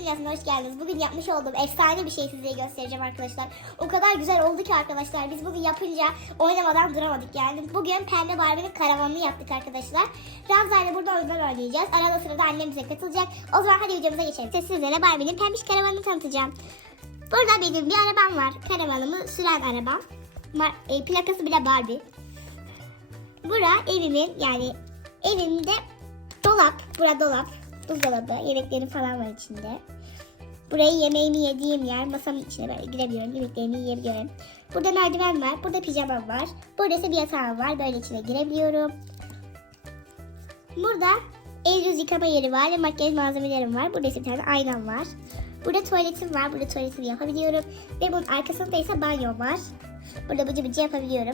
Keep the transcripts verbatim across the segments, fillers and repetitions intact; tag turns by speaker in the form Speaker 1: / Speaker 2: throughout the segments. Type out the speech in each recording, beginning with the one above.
Speaker 1: Dünyası'na hoş geldiniz. Bugün yapmış olduğum efsane bir şey size göstereceğim arkadaşlar. O kadar güzel oldu ki arkadaşlar. Biz bugün yapınca oynamadan duramadık yani. Bugün Pembe Barbie'nin karavanını yaptık arkadaşlar. Ramza ile burada oyunlar oynayacağız. Arada sırada annem bize katılacak. O zaman hadi videomuza geçelim. Size sizlere Barbie'nin pembiş karavanını tanıtacağım. Burada benim bir arabam var. Karavanımı süren arabam. E, plakası bile Barbie. Bura evimin yani evimde dolap. Bura dolap. Buzdolabı, yemeklerim falan var içinde. Burayı yemeğimi yediğim yer, masamın içine böyle girebiliyorum, yemeklerimi yiyebiliyorum. Burada merdiven var, burada pijamam var. Burada ise bir yatağım var, böyle içine girebiliyorum. Burada el yüz yıkama yeri var ve makyaj malzemelerim var. Burada ise bir tane aynam var. Burada tuvaletim var, burada tuvaletimi yapabiliyorum. Ve bunun arkasında ise banyom var. Burada bıcı bıcı yapabiliyorum.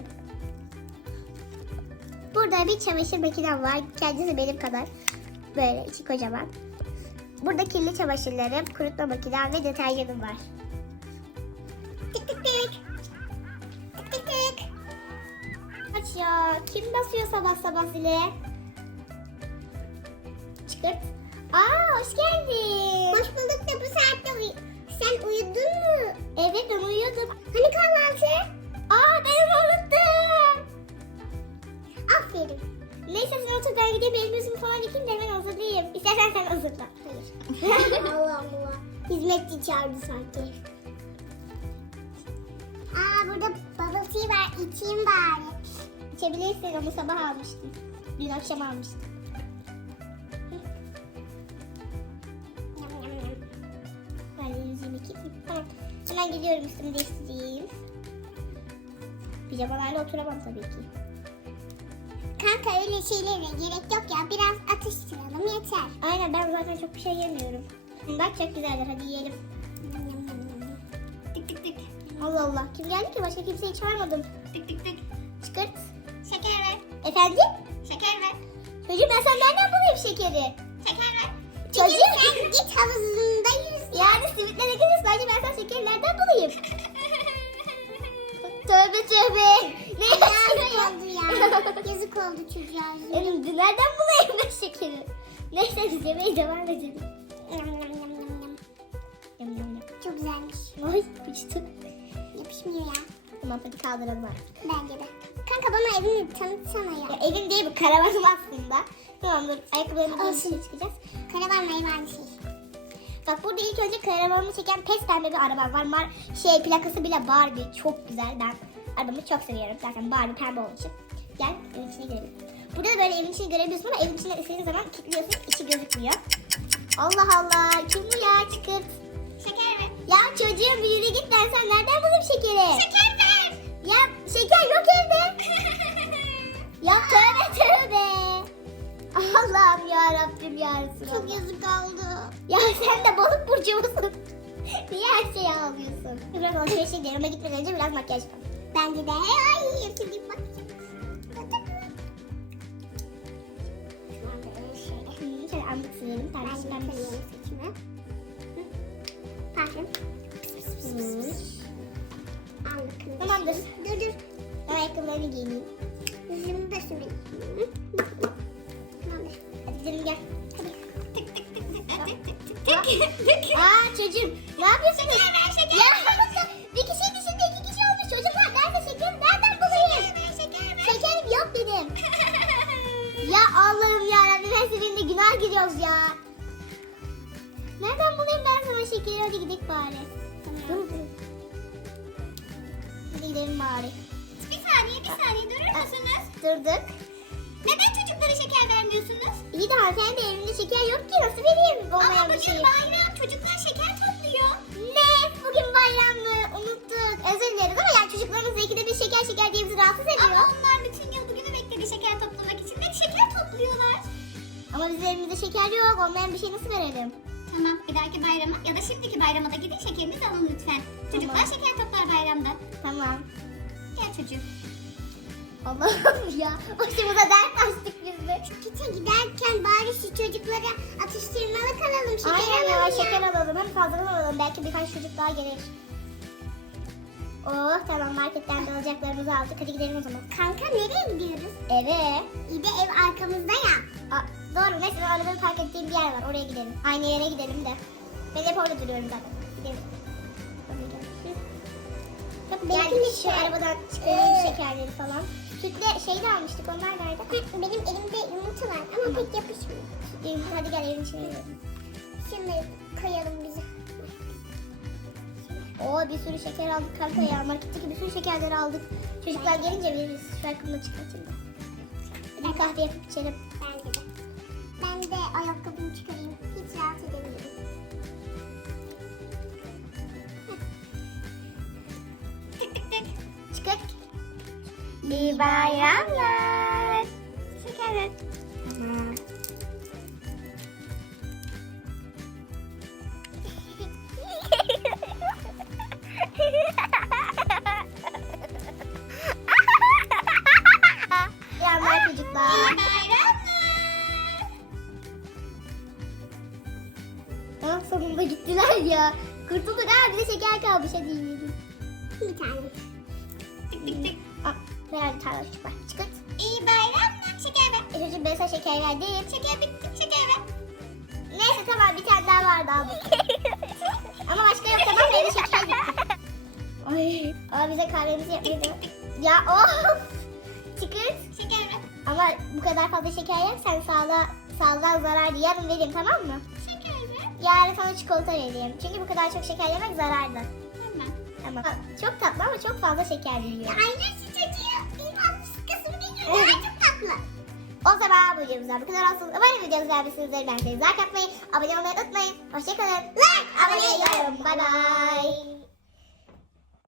Speaker 1: Burada bir çamaşır makinem var, kendisi benim kadar. Böyle içi kocaman. Burada kirli çamaşırlarım, kurutma makinem ve deterjanım var. Tık tık tık. Tık tık tık. Aç ya. Kim basıyor sabah sabah zile? Çıkırt. Aa, hoş geldin.
Speaker 2: Hoş bulduk da bu saatte uy sen uyudun mu?
Speaker 1: Evet, ben uyuyordum.
Speaker 2: Hani kahvaltı?
Speaker 1: Aa, ben onu unuttum.
Speaker 2: Aferin.
Speaker 1: Neyse sen otur, ben gideyim elimi yüzümü falan yıkayayım da hemen hazırlayayım. İstersen sen hazırla.
Speaker 2: Hayır. Allah Allah. Hizmetçi çağırdı sanki. Aa, burada bubble tea var. İçeyim bari.
Speaker 1: İçebilirsin, onu sabah almıştım. Dün akşam almıştım.
Speaker 2: Yam yam yam.
Speaker 1: Ben de yüzümü yıkayayım. Tamam. Hemen geliyorum, üstümü değiştireyim. Pijamalarla oturamam tabii ki.
Speaker 2: Kanka öyle şeylere gerek yok ya. Biraz atıştıralım yeter.
Speaker 1: Aynen, ben zaten çok bir şey yemiyorum. Bak çok güzeldir, hadi yiyelim.
Speaker 2: Yam yam yam yam.
Speaker 1: Tık tık tık. Allah Allah, kim geldi ki? Başka kimseyi çağırmadım.
Speaker 2: Tık tık tık.
Speaker 1: Çıkart.
Speaker 2: Şeker ver.
Speaker 1: Efendim?
Speaker 2: Şeker ver.
Speaker 1: Çocuğum, ben sen nereden bulayım şekeri?
Speaker 2: Şeker ver.
Speaker 1: Çocuğum.
Speaker 2: Sen git havuzunda yüz.
Speaker 1: Yani simitlere gidiyorsun. Bence ben sen şekeri nereden bulayım? Tövbe tövbe. Ne
Speaker 2: Yazık
Speaker 1: yapıyorsun?
Speaker 2: oldu ya. Yazık oldu çocuğa.
Speaker 1: Elim, nereden bulayım ben şekeri? Neyse biz yemeğe devam edelim.
Speaker 2: Yam yam yam yam yam.
Speaker 1: Yum, yum, yum.
Speaker 2: Çok güzelmiş.
Speaker 1: Ay, uçtu.
Speaker 2: Yapışmıyor ya.
Speaker 1: Tamam, hadi kaldıralım artık.
Speaker 2: Bence de. Kanka bana evini tanıtsana ya.
Speaker 1: Ya, evim değil bu, karavanım aslında. Tamam, dur ayakkabılarımı giyip
Speaker 2: Olsun.
Speaker 1: dışarı çıkacağız.
Speaker 2: Karavan mı aynı şey.
Speaker 1: Bak, burada ilk önce karavanımı çeken pes pembe bir araba var. Mar şey plakası bile Barbie, çok güzel. Ben arabamı çok seviyorum zaten, Barbie pembe olduğu için. Gel evin içine girelim. Burada da böyle evin içini görebiliyorsun ama evin içine istediğin zaman kilitliyorsun, içi gözükmüyor. Allah Allah, kim bu ya? Çıkırt.
Speaker 2: Şeker ver.
Speaker 1: Ya çocuğum, bir yürü git, ben sen nereden bulayım şekeri?
Speaker 2: Şeker ver.
Speaker 1: Ya şeker yok evde. Ya tövbe tövbe. Allah'ım ya Rabbim ya Resulallah.
Speaker 2: Çok yazık oldu.
Speaker 1: Ya sen de balık burcu musun? Niye her şeyi ağlıyorsun? Biraz alışverişe gidelim ama gitmeden önce biraz makyaj yapalım.
Speaker 2: Bence de. Ay yapayım bakayım. Tamam böyle şöyle.
Speaker 1: Hmm, şöyle anlık sürelim.
Speaker 2: Ben
Speaker 1: Tartışma
Speaker 2: de kırıyorum saçımı. Hı. Parfüm.
Speaker 1: Hmm.
Speaker 2: Al bakalım.
Speaker 1: Tamamdır.
Speaker 2: Dur dur.
Speaker 1: Ben ayakkabılarını giyineyim.
Speaker 2: Yüzümü de süreyim. Tamamdır.
Speaker 1: Hadi gidelim, gel.
Speaker 2: Hadi. Tık tık tık tık tık tık tık
Speaker 1: Tık.
Speaker 2: tık.
Speaker 1: Aa çocuğum, ne yapıyorsunuz?
Speaker 2: Şeker ver, şeker
Speaker 1: Ya
Speaker 2: ver.
Speaker 1: bir kişi dışında iki kişi olmuş. Çocuklar nerede şekerim? Nereden bulayım?
Speaker 2: Şeker ver, şeker ver.
Speaker 1: Şekerim yok dedim. Ya Allah'ım yarabbim, her seferinde günah giriyoruz ya. Nereden bulayım ben sana şekeri? Hadi gidelim bari. Dur dur. Hadi gidelim bari.
Speaker 2: Bir saniye, bir saniye durur musunuz?
Speaker 1: Durduk.
Speaker 2: Neden çocuklara şeker vermiyorsunuz?
Speaker 1: İyi de hanımefendi, evimde şeker yok ki, nasıl vereyim olmayan
Speaker 2: Ama
Speaker 1: bir
Speaker 2: bugün
Speaker 1: şeyi?
Speaker 2: bayram, çocuklar şeker topluyor.
Speaker 1: Ne? Bugün bayram mı? Unuttuk. Özür dileriz ama yani çocuklarımız ikide bir şeker şeker diye bizi rahatsız ediyor.
Speaker 2: Ama onlar bütün yıl bugünü bekledi şeker toplamak için ve şeker topluyorlar.
Speaker 1: Ama bizim evimizde şeker yok. Olmayan bir şey nasıl verelim?
Speaker 2: Tamam, bir dahaki bayrama ya da şimdiki bayrama da gidin şekerinizi alın lütfen. Çocuklar
Speaker 1: Tamam.
Speaker 2: şeker toplar bayramda.
Speaker 1: Tamam.
Speaker 2: Gel çocuğum.
Speaker 1: Allah'ım ya. Başımıza dert açtık biz de.
Speaker 2: Gite giderken bari şu çocuklara atıştırmalı kalalım. Şeker
Speaker 1: Aynen ya,
Speaker 2: alalım
Speaker 1: şeker alalım. Hem fazladan alalım. Belki birkaç çocuk daha gelir. Oh tamam, marketten de alacaklarımızı aldık. Hadi gidelim o zaman.
Speaker 2: Kanka nereye gidiyoruz?
Speaker 1: Eve.
Speaker 2: İyi de ev arkamızda ya.
Speaker 1: Aa, doğru, neyse, ben arabayı park ettiğim bir yer var. Oraya gidelim. Aynı yere gidelim de. Ben hep orada duruyorum zaten. Gidelim. Tabii
Speaker 2: Benimki
Speaker 1: geldik
Speaker 2: de
Speaker 1: şu
Speaker 2: şey-
Speaker 1: arabadan çıkaralım
Speaker 2: Ee.
Speaker 1: şekerleri falan. Sütle şey de almıştık, onlar nerede?
Speaker 2: Benim elimde yumurta var ama pek yapışmıyor.
Speaker 1: Ee, Hadi gel evin içine girelim.
Speaker 2: Şunları koyalım bize.
Speaker 1: Oo bir sürü şeker aldık kanka ya. Marketteki bir sürü şekerleri aldık. Çocuklar gelince veririz. Şu ayakkabımı çıkartayım da. Bir kahve yapıp içelim.
Speaker 2: Bence de. Ben de ayakkabımı çıkarayım. Hiç rahat edemiyorum.
Speaker 1: Tık tık tık. Çıkart. İyi bayramlar. Şeker. Bayramlar çocuklar. Ah, sonunda gittiler ya. Kurtulduk ha, bir de şeker kalmış, hadi yiyelim.
Speaker 2: Bir tane.
Speaker 1: Tık tık tık. Ah, merak bir tane çocuk var. Çıkart.
Speaker 2: İyi bayramlar. Şeker ver.
Speaker 1: E çocuğum ben sana şeker verdim.
Speaker 2: Şeker bitti. Şeker ver.
Speaker 1: Neyse tamam, bir tane daha vardı abi. Ama başka yok, tamam mı? Evde şeker bitti. Ay. Aa, bize kahvemizi yapmaydı. Ya of. Çıkart.
Speaker 2: Şeker ver.
Speaker 1: Ama bu kadar fazla şeker yersen sağlığa, sağlığa zararlı. Yarın vereyim, tamam mı?
Speaker 2: Şeker ver.
Speaker 1: Yarın sana çikolata vereyim. Çünkü bu kadar çok şeker yemek zararlı.
Speaker 2: Tamam.
Speaker 1: Tamam. Aa, çok tatlı ama çok fazla şeker yiyor.
Speaker 2: Aynen şu çocuğu. Benim altı kısmı biliyorum. Çok tatlı.
Speaker 1: O zaman bu videomuzdan bu kadar olsun. Umarım videomuzu beğenmişsinizdir. Ben size like atmayı, abone olmayı unutmayın. Hoşçakalın.
Speaker 2: Like,
Speaker 1: Abone oluyorum. Bye bye.